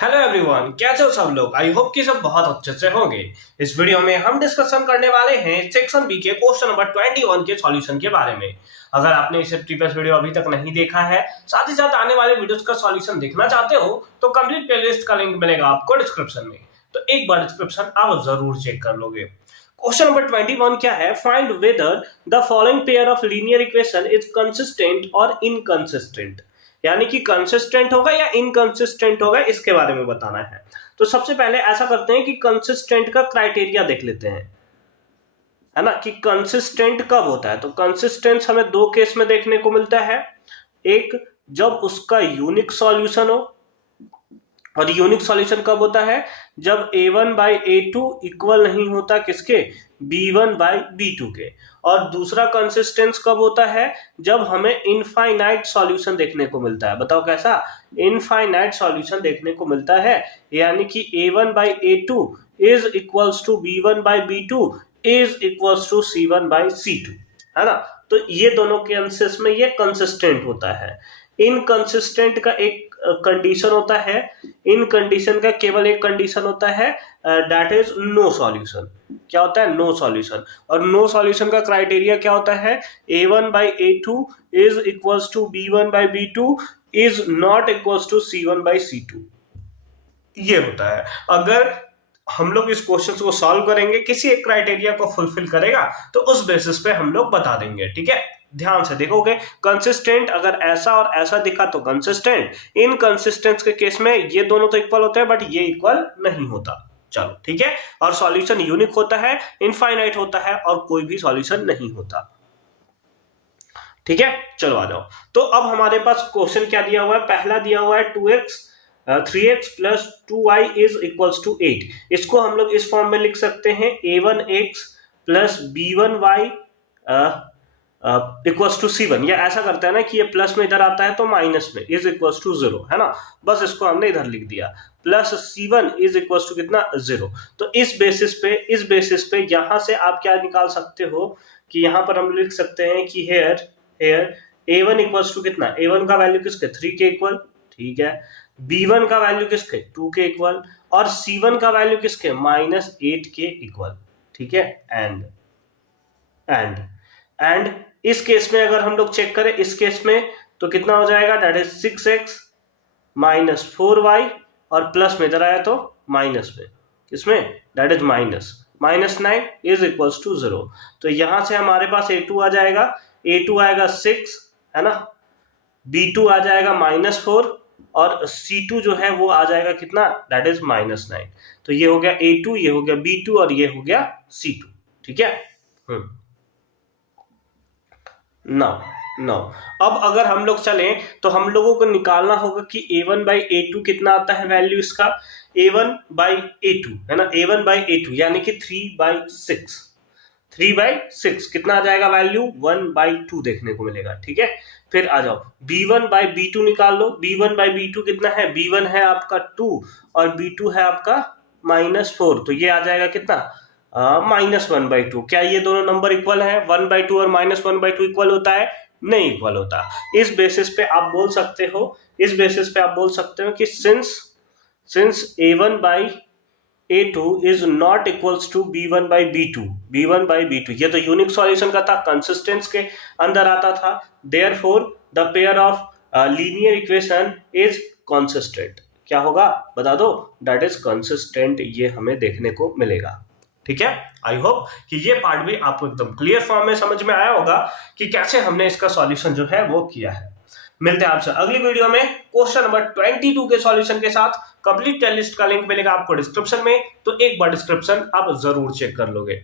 Hello everyone, कैसे हो सब लोग। आई होप कि सब बहुत अच्छे से होंगे। इस वीडियो में हम डिस्कशन करने वाले हैं सेक्शन बी के क्वेश्चन नंबर 21 के सॉल्यूशन के बारे में। अगर आपने इसे प्रीवियस वीडियो अभी तक नहीं देखा है, साथ ही साथ आने वाले वीडियोस का सॉल्यूशन देखना चाहते हो तो कंप्लीट प्लेलिस्ट का लिंक मिलेगा आपको डिस्क्रिप्शन में, तो एक बार डिस्क्रिप्शन आप जरूर चेक कर लोगे। क्वेश्चन नंबर 21 क्या है? Find whether the following pair of linear equation is consistent और इनकंसिस्टेंट, यानी कि कंसिस्टेंट होगा या इनकंसिस्टेंट होगा, इसके बारे में बताना है। तो सबसे पहले ऐसा करते हैं कि कंसिस्टेंट का क्राइटेरिया देख लेते हैं, है ना, कि कंसिस्टेंट कब होता है। तो कंसिस्टेंस हमें दो केस में देखने को मिलता है। एक, जब उसका यूनिक सॉल्यूशन हो, और यूनिक सॉल्यूशन कब होता है? जब a1 बाई a2 इक्वल नहीं होता किसके? b1 बाई b2 के। और दूसरा कंसिस्टेंस कब होता है? जब हमें इनफाइनाइट सॉल्यूशन देखने को मिलता है। बताओ कैसा? इनफाइनाइट सॉल्यूशन देखने को मिलता है, यानी कि a1 by a2 is equals to b1 by b2 is equals to c1 by c2, है ना। तो ये दोनों केसेस में ये कंसिस्टेंट होता है। इनकंसिस्टेंट का एक कंडीशन होता है, इन कंडीशन का केवल एक कंडीशन होता है, दैट इज नो सॉल्यूशन। क्या होता है? No solution. और नो सॉल्यूशन का क्राइटेरिया क्या होता है? a1 by a2 is equals to b1 by b2 is not equals to c1 by c2। ये होता है। अगर हम लोग इस क्वेश्चन को सॉल्व करेंगे, किसी एक क्राइटेरिया को फुलफिल करेगा, तो उस बेसिस पे हम लोग बता देंगे। ठीक है, ध्यान से देखोगे। कंसिस्टेंट अगर ऐसा और ऐसा दिखा तो कंसिस्टेंट, इनकंसिस्टेंट के केस में ये दोनों तो इक्वल होते हैं बट ये इक्वल नहीं होता। चलो ठीक है। और सॉल्यूशन यूनिक होता है, इनफाइनाइट होता है, और कोई भी सॉल्यूशन नहीं होता। ठीक है, चलो आ जाओ। तो अब हमारे पास क्वेश्चन क्या दिया हुआ है? पहला दिया हुआ है 2x 3x plus 2y is equals to 8। इसको हम लोग इस फॉर्म में लिख सकते हैं a1x plus b1y equals to c1। या ऐसा करते हैं ना कि ये प्लस में इधर आता है तो माइनस में इज इक्वल्स टू 0, है ना। बस इसको हमने इधर लिख दिया, plus c1 is equals to कितना? 0। तो इस बेसिस पे यहां से आप क्या निकाल सकते हो कि यहां पर हम लिख सकते हैं कि हेयर a1 इक्वल्स टू कितना? a1 का वैल्यू किसके? 3 के इक्वल। ठीक है। b1 का वैल्यू किसके? 2 के इक्वल। और c1 का वैल्यू किसके? -8 के इक्वल। ठीक है। एंड इस केस में अगर हम लोग चेक करें, इस केस में तो कितना हो जाएगा? That is 6x minus 4y, और प्लस में इधर आया तो माइनस में, किसमें? That is -9 is equals to 0। तो यहां से हमारे पास a2 आ जाएगा, a2 आएगा 6, है ना, b2 आ जाएगा -4, और c2 जो है वो आ जाएगा कितना? That is -9। तो ये हो गया a2, ये हो गया b2, और ये हो गया c2। ठीक है। नो अब अगर हम लोग चलें तो हम लोगों को निकालना होगा कि a1 बाई a2 कितना आता है वैल्यू इसका? a1 बाई a2, है ना, a1 बाई a2 यानी कि 3/6 कितना आ जाएगा वैल्यू? 1/2 देखने को मिलेगा। ठीक है। फिर आ जाओ b1 बाई b2 निकाल लो। b1 बाई b2 कितना है? b1 है आपका 2 और b2 है आपका -4, तो ये आ जाएगा कितना? -1/2। क्या ये दोनों नंबर इक्वल है? 1/2 और -1/2 इक्वल होता है? नहीं इक्वल होता। इस बेसिस पे आप बोल सकते हो कि since a1 by a2 is not equals to b1 by b2, ये तो यूनिक सॉल्यूशन का था, कंसिस्टेंस के अंदर आता था। therefore the pair of linear equation is consistent। क्या होगा बता दो? दैट इज कंसिस्टेंट, ये हमें देखने को मिलेगा। ठीक है। आई होप कि ये पार्ट भी आपको एकदम क्लियर फॉर्म में समझ में आया होगा कि कैसे हमने इसका सॉल्यूशन जो है वो किया है। मिलते हैं आपसे अगली वीडियो में क्वेश्चन नंबर 22 के सॉल्यूशन के साथ। कंप्लीट लिस्ट का लिंक मिलेगा आपको डिस्क्रिप्शन में, तो एक बार डिस्क्रिप्शन आप जरूर चेक कर लोगे।